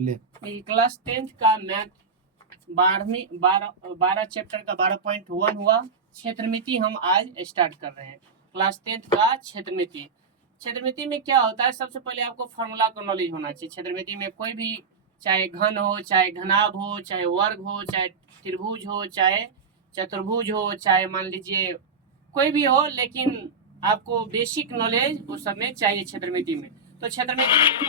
Class 10th का math 12 chapter का 12.1 हुआ। क्षेत्रमिति हम आज स्टार्ट कर रहे हैं। क्लास 10th का क्षेत्रमिति। क्षेत्रमिति में क्या होता है, सबसे पहले आपको फार्मूला का नॉलेज होना चाहिए। क्षेत्रमिति में कोई भी, चाहे घन हो, चाहे घनाभ हो, चाहे वर्ग हो, चाहे त्रिभुज हो, चाहे चतुर्भुज हो, चाहे मान लीजिए कोई भी हो, लेकिन आपको बेसिक नॉलेज उस सब में चाहिए क्षेत्रमिति में। तो क्षेत्रमिति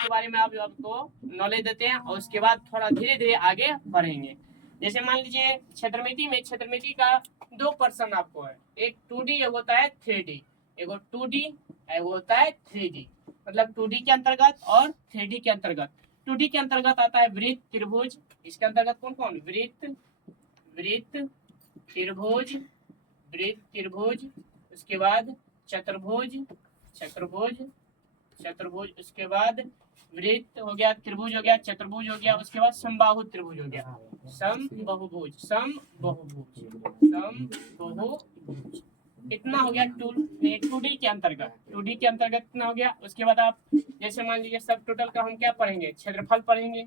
के बारे में आपको नॉलेज देते हैं और उसके बाद थोड़ा धीरे धीरे आगे बढ़ेंगे। जैसे मान लीजिए क्षेत्रमिति का 2 पर्सन आपको है, एक 2D एक होता है 3D। एक 2D एक होता है 3D, मतलब 2D के अंतर्गत और 3D के अंतर्गत। 2D के अंतर्गत आता है वृत्त, त्रिभुज। इसके अंतर्गत कौन कौन? वृत्त, त्रिभुज, उसके बाद चतुर्भुज, उसके बाद वृत्त हो गया, त्रिभुज हो गया, चतुर्भुज हो गया, उसके बाद समबाहु त्रिभुज हो गया, समबहुभुज। इतना हो गया 2D के अंतर्गत। 2D के अंतर्गत इतना हो गया। उसके बाद आप जैसे मान लीजिए सब टोटल का हम क्या पढ़ेंगे? क्षेत्रफल पढ़ेंगे।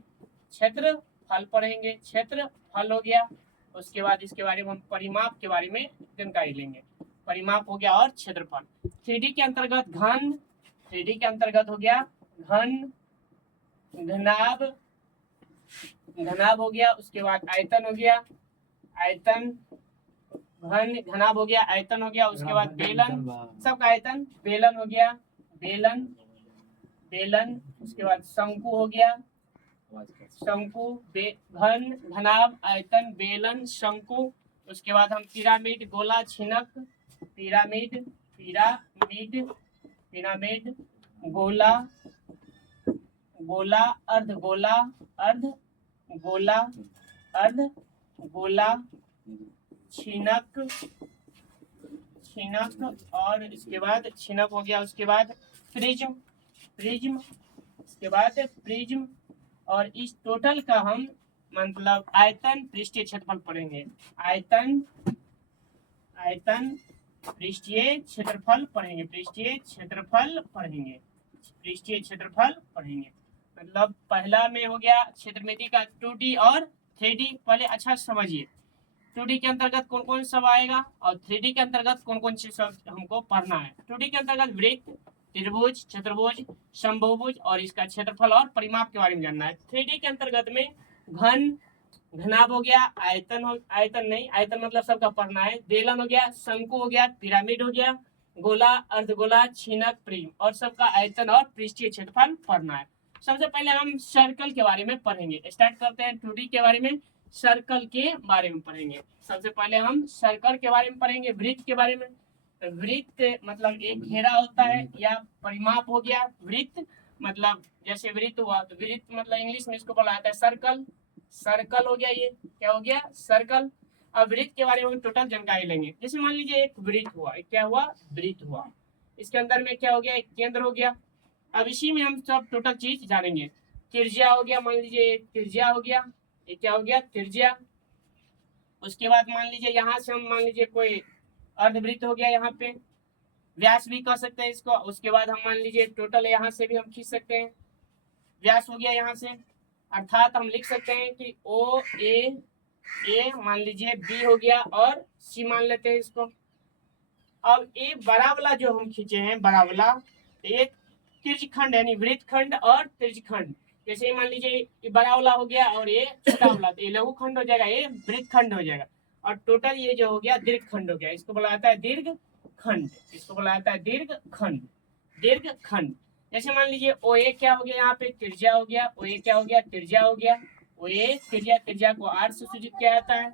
क्षेत्रफल हो गया। उसके बाद इसके बारे में हम परिमाप के बारे में जानकारी लेंगे। परिमाप हो गया और क्षेत्रफल। 3D के अंतर्गत घन, 3D के अंतर्गत हो गया घन, घनाभ हो गया। उसके बाद आयतन हो गया, घन घनाभ हो गया, आयतन हो गया। उसके बाद बेलन, सबका आयतन, बेलन हो गया, बेलन। उसके बाद शंकु हो गया, शंकु, घन घनाभ आयतन बेलन शंकु। उसके बाद हम पिरामिड, गोला छिनक, पिरामिड, गोला, अर्धगोला, छिनक, और इसके बाद छिनक हो गया। उसके बाद प्रिज्म, इसके बाद प्रिज्म। और इस टोटल का हम मतलब आयतन, पृष्ठीय क्षेत्रफल पढ़ेंगे। आयतन, पृष्ठीय क्षेत्रफल पढ़ेंगे। मतलब पहला में हो गया क्षेत्रमिति का 2D और 3D। पहले अच्छा समझिए 2D के अंतर्गत कौन कौन सब आएगा और 3D के अंतर्गत कौन कौन चीज सब हमको पढ़ना है। 2D के अंतर्गत वृत्त, त्रिभुज, चतुर्भुज, समबाहुभुज और इसका क्षेत्रफल और परिमाप के बारे में जानना है। 3D के अंतर्गत में घन, घनाभ हो गया, आयतन मतलब सबका पढ़ना है। बेलन हो गया, शंकु हो गया, पिरामिड हो गया, गोला, अर्धगोला, छिनक, प्रिज्म और सबका आयतन और पृष्ठीय क्षेत्रफल पढ़ना है। सबसे पहले हम सर्कल के बारे में पढ़ेंगे। स्टार्ट करते हैं 2D के बारे में। सर्कल के बारे में पढ़ेंगे। सबसे पहले हम सर्कल के बारे में पढ़ेंगे। वृत्त के बारे में। वृत्त मतलब एक घेरा होता है या परिमाप हो गया। वृत्त मतलब जैसे वृत्त हुआ तो वृत्त मतलब इंग्लिश में इसको बोला जाता है सर्कल हो गया। ये क्या हो गया? सर्कल। अब वृत्त के बारे में टोटल जानकारी लेंगे। जैसे मान लीजिए एक वृत्त हुआ, क्या हुआ? वृत्त हुआ। इसके अंदर में क्या हो गया? एक केंद्र हो गया। अब इसी में हम सब टोटल चीज जानेंगे। त्रिज्या हो गया, मान लीजिए त्रिज्या हो गया। ये क्या हो गया? त्रिज्या। उसके बाद मान लीजिए यहाँ से हम मान लीजिए कोई अर्धवृत्त हो गया, यहाँ पे व्यास भी कह सकते हैं इसको। उसके बाद हम मान लीजिए टोटल यहाँ से भी हम खींच सकते हैं, व्यास हो गया यहाँ से। अर्थात हम लिख सकते हैं कि ओ ए मान लीजिए बी हो गया और सी मान लेते हैं इसको। अब ये बड़ा वाला जो हम खींचे हैं, बड़ा वाला एक त्रिज्यखंड यानी वृत्तखंड और त्रिज्यखंड। जैसे मान लीजिए ये बड़ा वाला हो गया और ये छोटा वाला, तो ये लघुखंड हो जाएगा, ये वृत्तखंड हो जाएगा। और टोटल ये जो हो गया दीर्घखंड हो गया। इसको बोला जाता है दीर्घखंड। जैसे मान लीजिए ओ ए क्या हो गया? यहाँ पे त्रिज्या हो गया। ओ ए क्या हो गया? त्रिज्या हो गया। ओ ए त्रिज्या को आर से सूचित किया जाता है।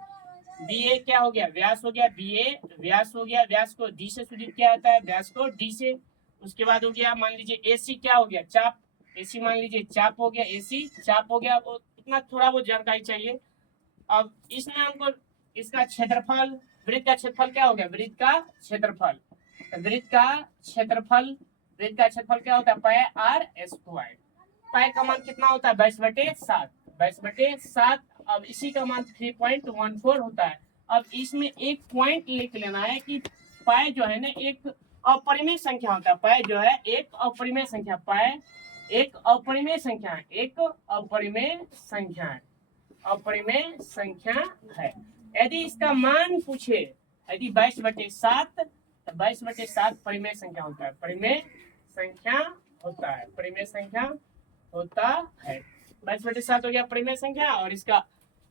बी ए क्या हो गया? व्यास हो गया। बी ए व्यास हो गया, व्यास को डी से सूचित किया जाता है, व्यास को डी से। उसके बाद हो गया मान लीजिए ए सी क्या हो गया? चाप। ए सी मान लीजिए चाप हो गया, ए सी चाप हो गया। इतना थोड़ा बहुत जानकारी चाहिए। अब इसमें हमको इसका क्षेत्रफल, वृत्त का क्षेत्रफल क्या हो गया? वृत्त का क्षेत्रफल क्या होता है? पाई आर स्क्वायर। पाई का मान कितना होता है? 22/7। अब इसी का मान 3.14 होता है। अब इसमें एक पॉइंट लिख लेना है कि पाई जो है ना एक अपरिमेय संख्या होता है। पाई जो है एक अपरिमेय संख्या। पाई एक अपरिमेय संख्या है, एक अपरिमेय संख्या है, अपरिमेय संख्या है। यदि इसका मान पूछे, यदि 22/7, तो 22/7 परिमेय संख्या होता है, परिमेय संख्या होता है, परिमेय संख्या होता है। 22/7 हो गया परिमेय संख्या, और इसका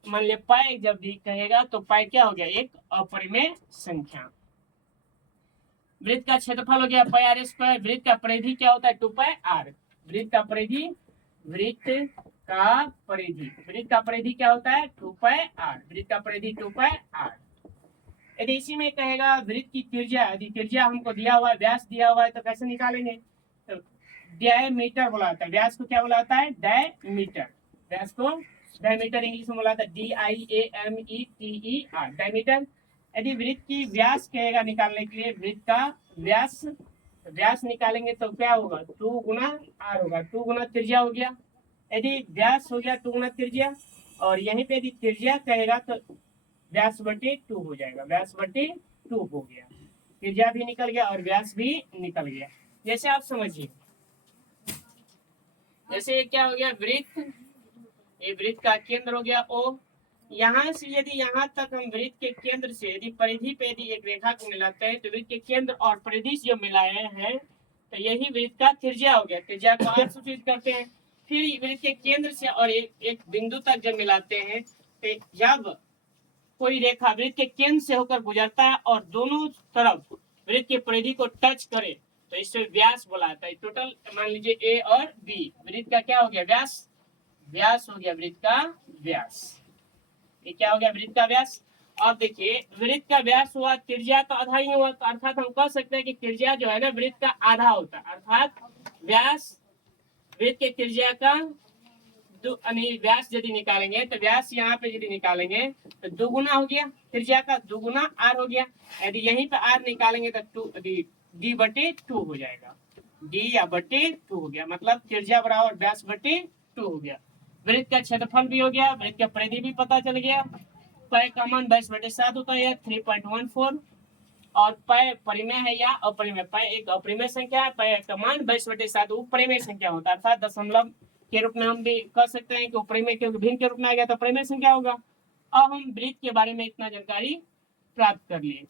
मान लिया पाई जब भी कहेगा तो पाई क्या हो गया, एक अपरिमेय संख्या। वृत्त का क्षेत्रफल हो गया पाई आर स्क्वायर। वृत्त का परिधि क्या होता है, 2πr। वृत्त का परिधि, वृत्त का परिधि, वृत्त का परिधि क्या होता है, 2πr। वृत्त का परिधि 2πr। यदि इसी में कहेगा वृत्त की त्रिज्या, यदि त्रिज्या हमको दिया हुआ है, व्यास दिया हुआ है, तो कैसे निकालेंगे, तो डायमीटर बोला जाता है। व्यास को क्या बोला जाता है, डायमीटर। व्यास को डायमीटर इंग्लिश में बोला जाता है DIAMETER, डायमीटर। यदि वृत्त की व्यास कहेगा निकालने के लिए, वृत्त का व्यास, व्यास निकालेंगे तो क्या होगा, 2 गुना r होगा, 2 गुना त्रिज्या हो गया। यदि व्यास हो गया 2 गुना त्रिज्या, और यहीं पे यदि त्रिज्या कहेगा तो व्यास बटे 2 हो जाएगा, व्यास बटे 2 हो गया। त्रिज्या भी निकल गया और व्यास भी निकल गया। जैसे आप समझिए, जैसे ये क्या हो गया, वृत्त, ये वृत्त का केंद्र हो गया O। यहाँ से यदि यहाँ तक हम वृत्त के केंद्र से यदि परिधि पे यदि एक रेखा को मिलाते हैं, तो वृत्त के केंद्र और परिधि जो मिलाए हैं, तो यही वृत्त का त्रिज्या हो गया। त्रिज्या को r सूचित करते हैं। फिर वृत्त के केंद्र से और एक बिंदु तक जब मिलाते हैं, तो जब कोई रेखा वृत्त के केंद्र से होकर गुजरता है और दोनों तरफ वृत्त की परिधि को टच करे, तो इससे व्यास बोला जाता है। टोटल मान लीजिए A और B, वृत्त का क्या हो गया, व्यास, व्यास हो गया वृत्त का व्यास। ये क्या हो गया, वृत्त का व्यास। अब देखिए वृत्त का व्यास हुआ, त्रिज्या तो आधा ही हुआ, तो अर्थात हम कह सकते हैं कि त्रिज्या जो है ना वृत्त का आधा होता है, अर्थात व्यास, वृत्त के त्रिज्या का व्यास यदि निकालेंगे, तो व्यास यहाँ पे यदि निकालेंगे तो 2 गुना हो गया, त्रिज्या का 2 गुना r हो गया। यदि यहीं पे r निकालेंगे तो d बटे 2 हो जाएगा, d या बटे 2 हो गया, मतलब त्रिज्या बराबर व्यास बटे 2 हो गया। वृत्त का क्षेत्रफल भी हो गया, वृत्त का परिधि भी पता चल गया। पाई का मान 22/7 होता है, 3.14। और पाई परिमेय है या अपरिमेय, पाई एक अपरिमेय संख्या है, पाई का मान 22/7 उपरिमेय संख्या होता है, अर्थात दशमलव के रूप में हम भी कह सकते हैं कि उपरिमेय, क्योंकि भिन्न के रूप में आ गया तो परिमेय संख्या होगा। अब हम वृत्त के बारे में इतना जानकारी प्राप्त कर लिए।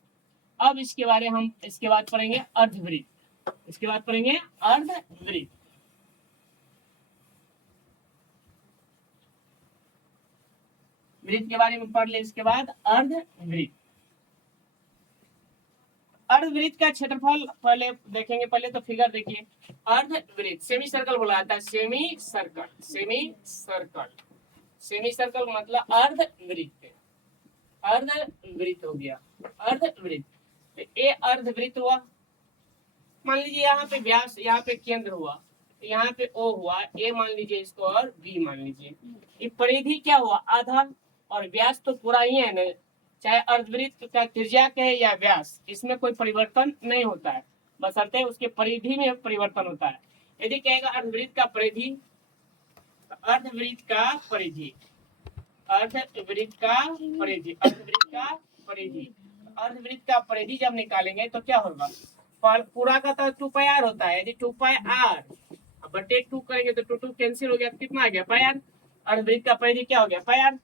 अब इसके बाद पढ़ेंगे अर्धवृत्त, इसके बाद पढ़ेंगे अर्धवृत्त। वृत्त के बारे में पढ़ ले, इसके बाद अर्धवृत्त। अर्धवृत्त का क्षेत्रफल पहले देखेंगे, पहले तो फिगर देखिए। अर्धवृत्त सेमी सर्कल बोला जाता है, semi circle, semi circle, semi circle मतलब अर्धवृत्त, अर्धवृत्त हो गया, अर्धवृत्त। तो ये अर्धवृत्त हुआ, मान लीजिए यहाँ पे व्यास, यहाँ पे केंद्र हुआ, यहाँ पे O हुआ, A मान लीजिए इसको, और B मान लीजिए। ये परिधि क्या हुआ, आधा, और व्यास तो पूरा ही है ना, चाहे अर्धवृत्त का त्रिज्या कहे या व्यास, इसमें कोई परिवर्तन नहीं होता है, बशर्ते उसके परिधि में परिवर्तन होता है। यदि कहेगा अर्धवृत्त का परिधि, अर्धवृत्त का परिधि, अर्धवृत्त का परिधि, अर्धवृत्त का परिधि, अर्धवृत्त का परिधि जब निकालेंगे तो क्या होगा, पूरा का तो 2πr होता है, यदि 2πr बटे 2 करेंगे तो 2 कैंसिल हो गया, कितना आ गया, πr। अर्धवृत्त का परिधि क्या हो गया, πr।